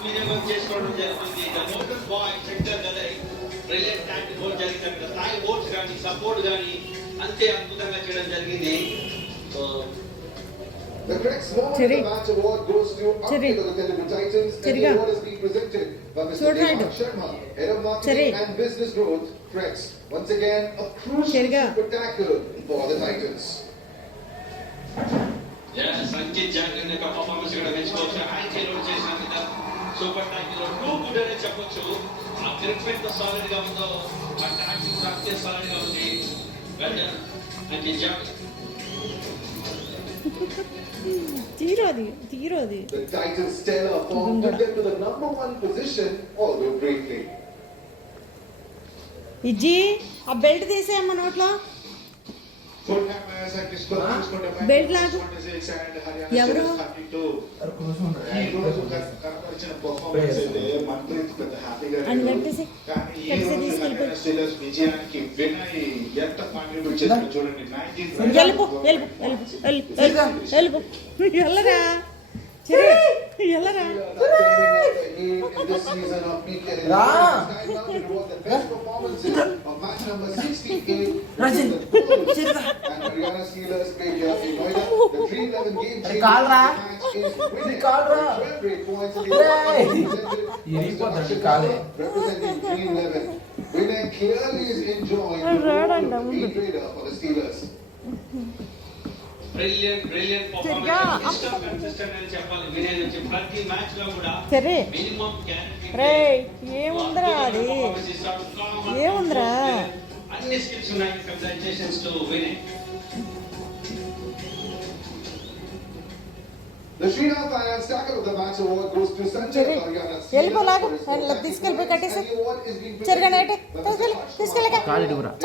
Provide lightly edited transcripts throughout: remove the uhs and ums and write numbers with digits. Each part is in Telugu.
సద్వినియోగం చేసుకోవడం జరుగుతుంది. ద మోటార్ బాయ్ సెక్టర్ కదా బ్రిలియంట్ ట్యాక్టిక్ గోల్ జరిగింది. అక్కడ స్థాయి ఓట్స్ కానీ సపోర్ట్ కానీ అంతే అద్భుతంగా చేయడం జరిగింది. The correct moment of the match award goes to Upfield of the Telugu Titans, and the award is being presented by Mr. Deepak Sharma, Head of Marketing and Business Growth, Frex. Once again, a crucial super tackle for the Titans. Sanchit జాగ్రత్త యొక్క పర్ఫార్మెన్స్ కూడా మెచ్చుకోవచ్చు. హై చేలోడ్ చేసిన సూపర్ ట్యాకిల్ టూ గుడ్ అనే చెప్పొచ్చు. ఆ గ్రిప్ ఎంత సాలిడ్ గా ఉందో ఆ ట్యాకిల్ కూడా అంతే సాలిడ్ గా ఉంది. సంచిత్ జాగ్రత్త తీరోది. The Titans stellar form took them to the number 1 position, although briefly. ఇజ్జి ఆ బెల్ట్ తీసేయమ్మ నోట్లో. బెల్ట్ లాగు. ఎవరు అని కట్టేసి వెళ్ళరా వెళ్ళరా Winner clearly is enjoying the role of lead raider for the Steelers. Brilliant performance. System consistent అని చెప్పాలి. వినే నుంచి ప్రతి మ్యాచ్ లో కూడా మినిమం గ్యారెంటీ రే ఏముందిరా అది ఏముందిరా అన్ని స్కిల్స్ ఉన్నాయి. కంగ్రాచులేషన్స్ టు వినే. The Srinath Finance Tackle of the Match award goes to Sanjay Haryana. వెళ్ళిపోలాగా తీసుకెళ్ళిపోయి కట్టేసి చెరగనేట తీసుకెళ్ళక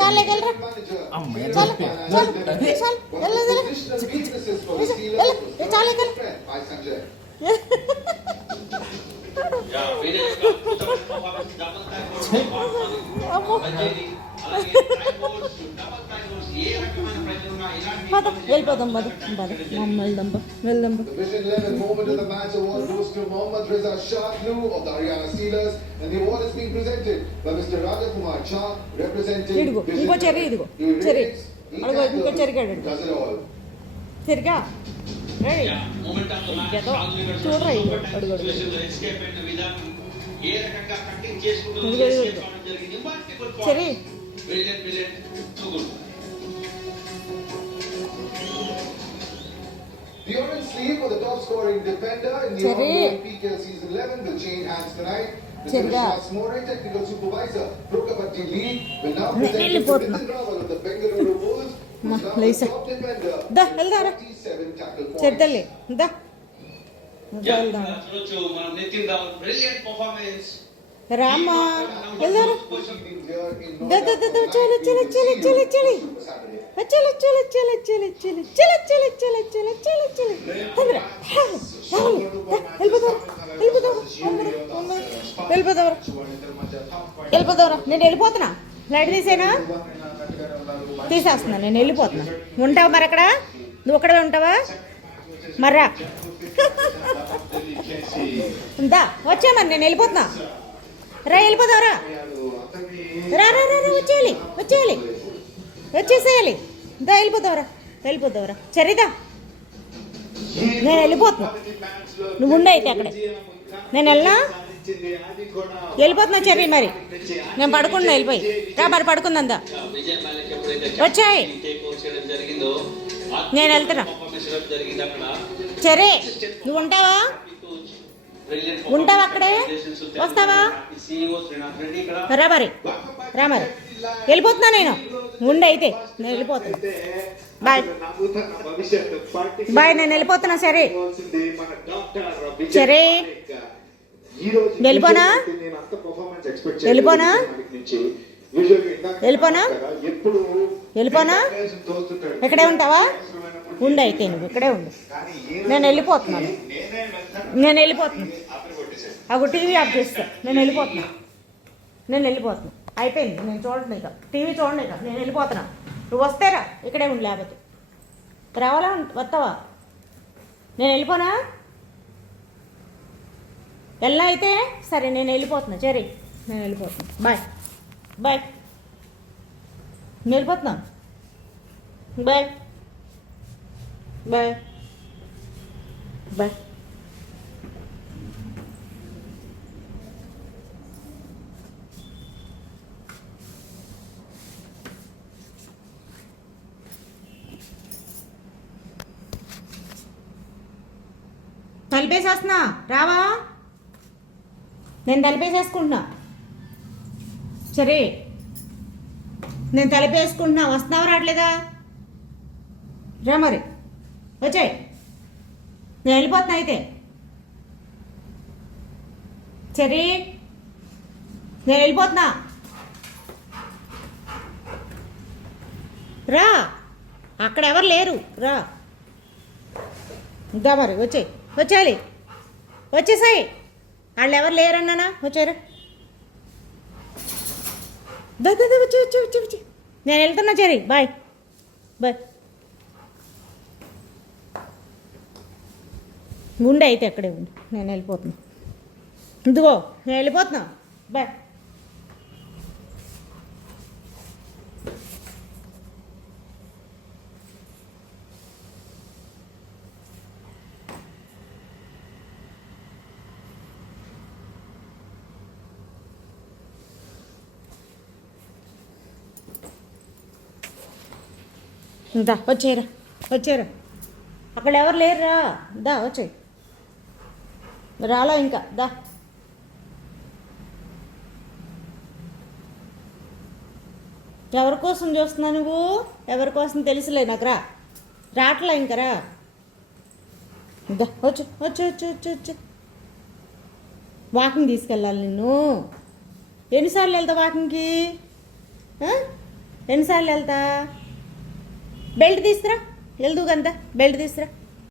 చాలేకెళ్ళరా చాలు చాలేకెళ్ళ వెళ్ళిపోదాం వెళ్దాం. The Vision 11 moment of the match award goes to Mohammad Reza Shahlu of the Haryana Steelers, and the award is being presented by Mr. Rajakumar Shah, representing Vision 11. He rates, he tackles, does it all. తిరిగా మూమెంట్ ఆఫ్ ద మ్యాచ్ చూడరా ఎస్కేప్ అయిన విధానం ఏ రకంగా కటింగ్ చేసుకుంటూ ఎస్కేప్ అవడం జరిగింది. Multiple points. Brilliant too good. The orange sleeve for the top scoring defender in the ongoing PKL season 11 will change hands tonight. Mr. Vishwas More, technical supervisor, Pro Kabaddi League, will now present to Vipin Rawal of the Bengaluru Bulls, who's now the top defender with 47 tackle points. చెడ్డలే దా చూడొచ్చు మనం నితిన్ రావు బ్రిలియంట్ పర్ఫార్మెన్స్. రామా వెళ్దారు చలో చలో చలో చలో చలో చలో చలో చలో చలో చలో చలో చలో చలో చలో చలో చలో తొందర వెళ్ళిపోతావరా నేను వెళ్ళిపోతున్నా. ఫ్లైట్ తీసేనా తీసేస్తున్నా నేను వెళ్ళిపోతున్నా. ఉంటావా మరి అక్కడ నువ్వు ఒక్కడే ఉంటావా మర్రా ఉందా వచ్చా మరి నేను వెళ్ళిపోతున్నా. రా వెళ్ళిపోతావరా రా రా రా వచ్చేయాలి వచ్చేయాలి వచ్చేసేయాలి దా వెళ్ళిపోతావరా చరిదా నేను వెళ్ళిపోతున్నా. నువ్వు ఉండే అయితే అక్కడే నేను వెళ్ళిపోతున్నా చెర్రీ. మరి నేను పడుకున్నా వెళ్ళిపోయి రా మరి పడుకుందా వచ్చాయి నేను వెళ్తున్నా. చెర్రీ నువ్వు ఉంటావా అక్కడే వస్తావా రా మరి వెళ్ళిపోతున్నా నేను ఉండే అయితే నేను వెళ్ళిపోతున్నా. బాయ్ నేను వెళ్ళిపోతున్నా. సరే సరే వెళ్ళిపోనా ఇక్కడే ఉంటావా ఉండు అయితే నువ్వు ఇక్కడే ఉండు. నేను వెళ్ళిపోతున్నాను అప్పుడు టీవీ ఆఫ్ చేస్తా. నేను వెళ్ళిపోతున్నా అయిపోయింది. నేను చూడండి ఇక టీవీ చూడండి ఇక నేను వెళ్ళిపోతున్నా. నువ్వు వస్తేరా ఇక్కడే ఉండు లేకపోతే రావాలా వస్తావా నేను వెళ్ళిపోనా ఎలా అయితే సరే, నేను వెళ్ళిపోతున్నా చెరీ, నేను వెళ్ళిపోతున్నా. బాయ్ బాయ్, నేను వెళ్ళిపోతున్నా. Bye bye bye. తలిపేసేస్తున్నా, రావా? నేను తలిపేసేసుకుంటున్నా సరే, నేను తలిపేసుకుంటున్నా. వస్తున్నావా రావట్లేదా? రా మరి, వచ్చాయి. నేను వెళ్ళిపోతున్నా అయితే. సరే, నేను వెళ్ళిపోతున్నా. రా, అక్కడ ఎవరు లేరు, రా. ఇంకా మరి వచ్చాయి, వచ్చేయాలి, వచ్చేసాయి. వాళ్ళు ఎవరు లేరన్నానా, వచ్చారా? వచ్చి వచ్చి వచ్చి వచ్చి. నేను వెళ్తున్నా చెరీ, బాయ్ బాయ్. ఉండే అయితే అక్కడే ఉండి, నేను వెళ్ళిపోతున్నా. ఇదిగో నేను వెళ్ళిపోతున్నా, బాయ్. దా వచ్చేయరా, వచ్చేయరా. అక్కడ ఎవరు లేరురా, దా వచ్చేయి. రాలా ఇంకా, దా. ఎవరి కోసం చూస్తున్నా నువ్వు? ఎవరి కోసం తెలుసులే నాకు, రా. రాట్లా ఇంకా, రా. దా వచ్చు వచ్చు వచ్చు వచ్చు వచ్చు. వాకింగ్ తీసుకెళ్ళాలి నిన్ను. ఎన్నిసార్లు వెళ్తా వాకింగ్కి? ఎన్నిసార్లు వెళ్తా? బెల్ట్ తీసుకురా, వెళ్దు కంతా, బెల్ట్ తీసుకురా.